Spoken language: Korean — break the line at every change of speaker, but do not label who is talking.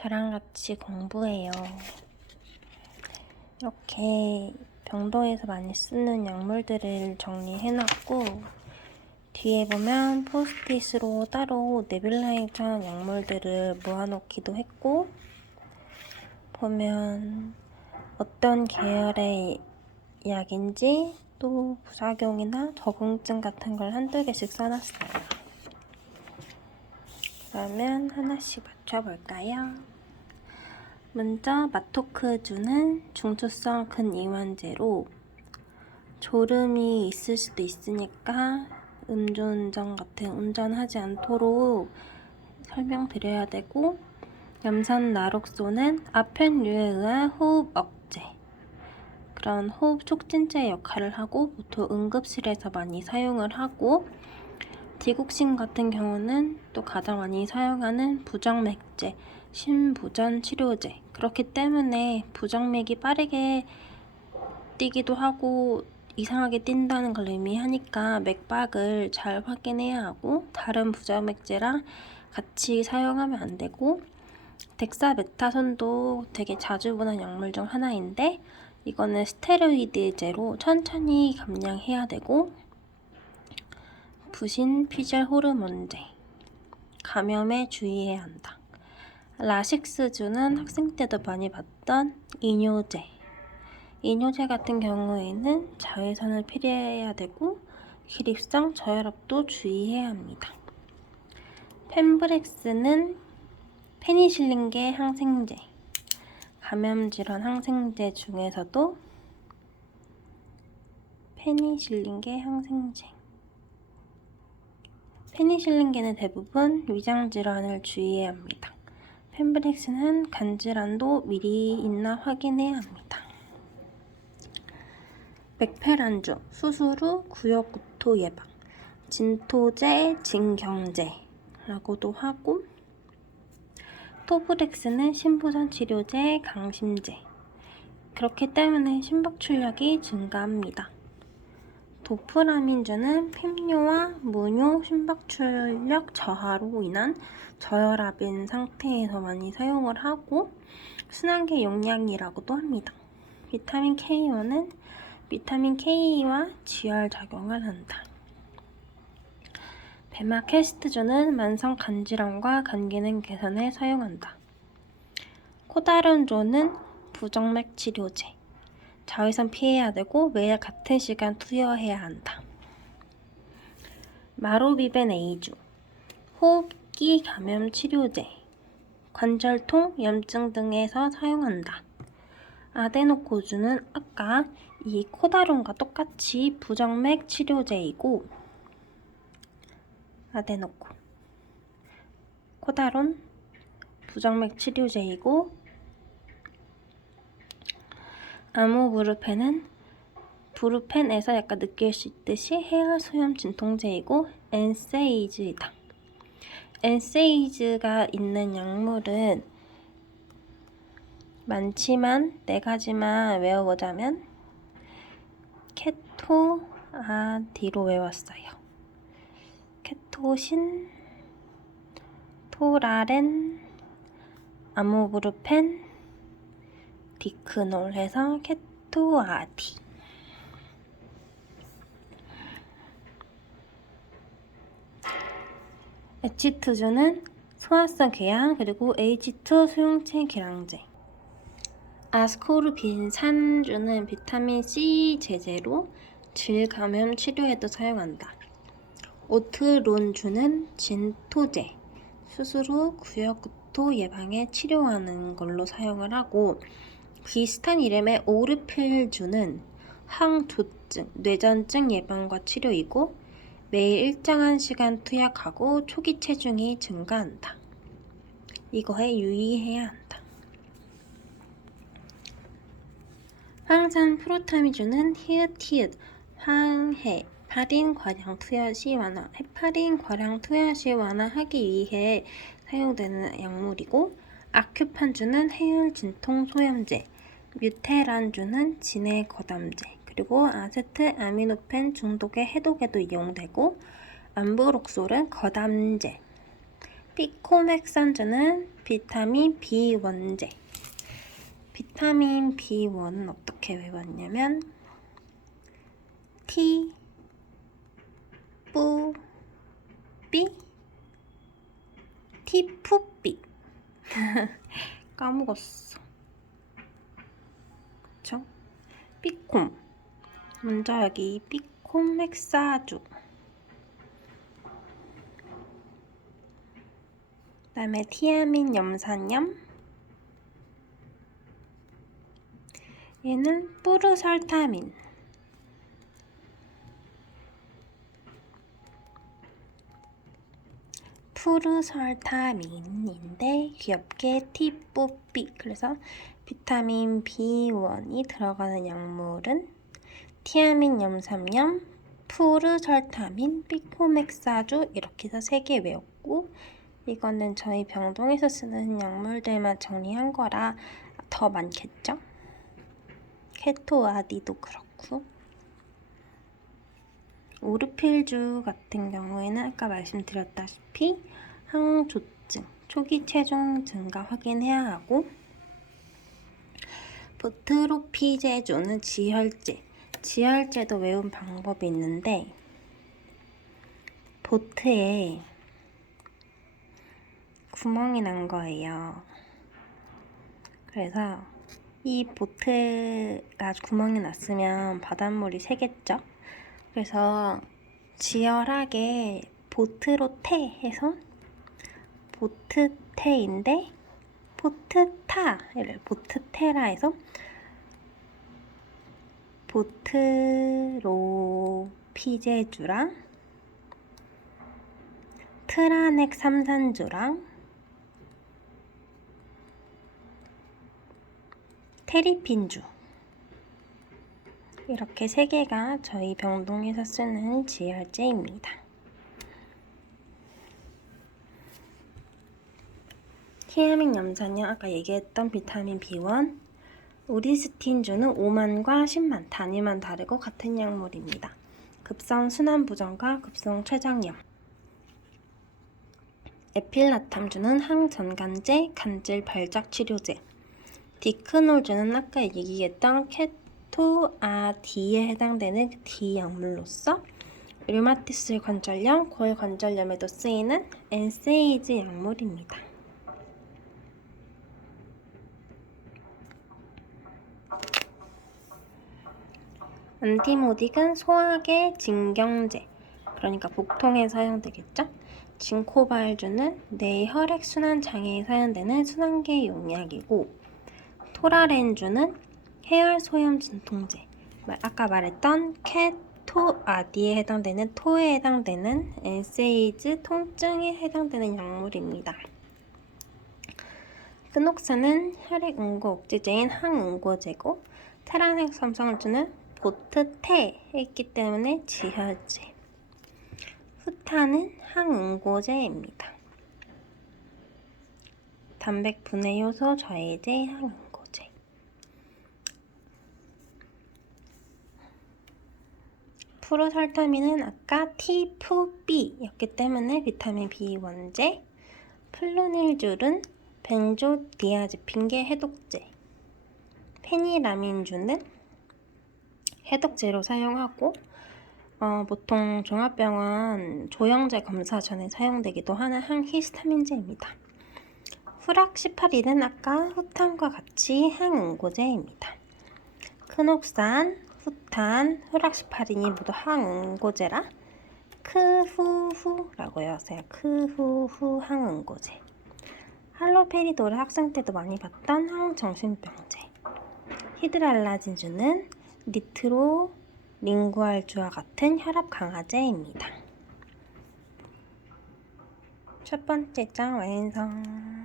저랑 같이 공부해요. 이렇게 병동에서 많이 쓰는 약물들을 정리해놨고 뒤에 보면 포스트잇으로 따로 네빌라이저한 약물들을 모아놓기도 했고 보면 어떤 계열의 약인지 또 부작용이나 적응증 같은 걸 한두 개씩 써놨어요. 그러면 하나씩 맞춰볼까요? 먼저 마토크주는 중투성 근 이완제로 졸음이 있을 수도 있으니까 음주운전 같은 운전하지 않도록 설명드려야 되고 염산 나록소는 아편류에 의한 호흡 억제 그런 호흡 촉진제 역할을 하고 보통 응급실에서 많이 사용을 하고 디국신 같은 경우는 또 가장 많이 사용하는 부정맥제, 심부전 치료제. 그렇기 때문에 부정맥이 빠르게 뛰기도 하고 이상하게 뛴다는 걸 의미하니까 맥박을 잘 확인해야 하고 다른 부정맥제랑 같이 사용하면 안 되고 덱사메타손도 되게 자주 보는 약물 중 하나인데 이거는 스테로이드제로 천천히 감량해야 되고 부신 피젤 호르몬제 감염에 주의해야 한다. 라식스주는 학생 때도 많이 봤던 이뇨제 이뇨제 같은 경우에는 자외선을 피해야 되고 기립성 저혈압도 주의해야 합니다. 펜브렉스는 페니실린계 항생제 감염질환 항생제 중에서도 페니실린계 항생제 페니실린계는 대부분 위장 질환을 주의해야 합니다. 펜브렉스는 간 질환도 미리 있나 확인해야 합니다. 맥페란주 수술 후 구역 구토 예방 진토제 진경제라고도 하고 토브렉스는 심부전 치료제 강심제 그렇기 때문에 심박출력이 증가합니다. 도프라민주는 핍뇨와 무뇨 심박출력 저하로 인한 저혈압인 상태에서 많이 사용을 하고 순환계 용량이라고도 합니다. 비타민 K1은 비타민 K와 지혈 작용을 한다. 베마 캐스트주는 만성 간질환과 간 기능 개선에 사용한다. 코다론조는 부정맥 치료제. 자외선 피해야 되고 매일 같은 시간 투여해야 한다. 마로비벤 A주 호흡기 감염 치료제 관절통, 염증 등에서 사용한다. 아데노코주는 아까 이 코다론과 똑같이 부정맥 치료제이고 아데노코 코다론 부정맥 치료제이고 아모브루펜은 브루펜에서 약간 느낄 수 있듯이 해열 소염 진통제이고 엔세이즈이다. 엔세이즈가 있는 약물은 많지만 네 가지만 외워보자면 케토 아디로 외웠어요. 케토신, 토라렌, 아모브루펜, 디크놀 해서 케토아디. 에치트주는 소화성 궤양 그리고 H2 수용체 계량제. 아스코르빈 산주는 비타민 C 제제로 질 감염 치료에도 사용한다. 오트론주는 진토제, 수술 후 구역구토 예방에 치료하는 걸로 사용을 하고 비슷한 이름의 오르필주는 항두증, 뇌전증 예방과 치료이고 매일 일정한 시간 투약하고 초기 체중이 증가한다. 이거에 유의해야 한다. 황산 프로타미주는 히읗히읗 황해 헤파린 과량 투여 시 완화 헤파린 과량 투여 시 완화하기 위해 사용되는 약물이고 아큐판주는 해열 진통 소염제 뮤테란주는 진해 거담제 그리고 아세트 아미노펜 중독의 해독에도 이용되고 암브록솔은 거담제 피코맥산주는 비타민 B1제. 비타민 B1은 어떻게 외웠냐면 T, 뿌, B, 티푸비. 까먹었어. 그쵸? 삐콤. 먼저 여기 삐콤 헥사주. 그 다음에 티아민 염산염. 얘는 뿌르설타민. 푸르설타민인데 귀엽게 티뿌삐 그래서 비타민 B1이 들어가는 약물은 티아민 염산염, 푸르설타민, 피코맥사주 이렇게 해서 세 개 외웠고 이거는 저희 병동에서 쓰는 약물들만 정리한 거라 더 많겠죠? 케토아디도 그렇고 오르필주 같은 경우에는 아까 말씀드렸다시피 항조증, 초기 체중 증가 확인해야 하고 보트로피제주는 지혈제, 지혈제도 외운 방법이 있는데 보트에 구멍이 난 거예요. 그래서 이 보트가 구멍이 났으면 바닷물이 새겠죠? 그래서 지열하게 보트로 태 해서 보트태인데 포트타를 보트테라 해서 보트로피제주랑 트라넥 삼산주랑 테리핀주 이렇게 세 개가 저희 병동에서 쓰는 지혈제입니다. 티아민 염산염 아까 얘기했던 비타민 B1 우리스틴주는 5만과 10만 단위만 다르고 같은 약물입니다. 급성 순환 부정과 급성 췌장염 에필라탐주는 항전간제 간질 발작 치료제 디크놀주는 아까 얘기했던 케토아디에 해당되는 그 D 약물로서 류마티스 관절염, 골관절염에도 쓰이는 엔세이즈 약물입니다. 안티모딕은 소화계 진경제, 그러니까 복통에 사용되겠죠? 진코발주는 뇌 혈액순환 장애에 사용되는 순환계 용약이고 토라렌주는 해열 소염 진통제, 아까 말했던 케토아디에 해당되는 토에 해당되는 엔세이즈 통증에 해당되는 약물입니다. 크녹사는 혈액 응고 억제제인 항응고제고 테라넥 삼성주는 보트테에 있기 때문에 지혈제. 후타는 항응고제입니다. 단백 분해 효소 저해제 항응고제. 프로설타민은 아까 T2B였기 때문에 비타민 B1제. 플루닐줄은 벤조디아제핀계 해독제. 페니라민주는 해독제로 사용하고 어, 보통 종합병원 조영제 검사 전에 사용되기도 하는 항히스타민제입니다. 후락시파린은 아까 후탄과 같이 항응고제입니다. 크녹산, 후탄, 후락시파린이 모두 항응고제라 크후후라고 외웠어요. 크후후 항응고제. 할로페리도를 학생 때도 많이 봤던 항정신병제. 히드랄라 진주는 니트로 링구알주와 같은 혈압 강화제입니다. 첫 번째 장 완성.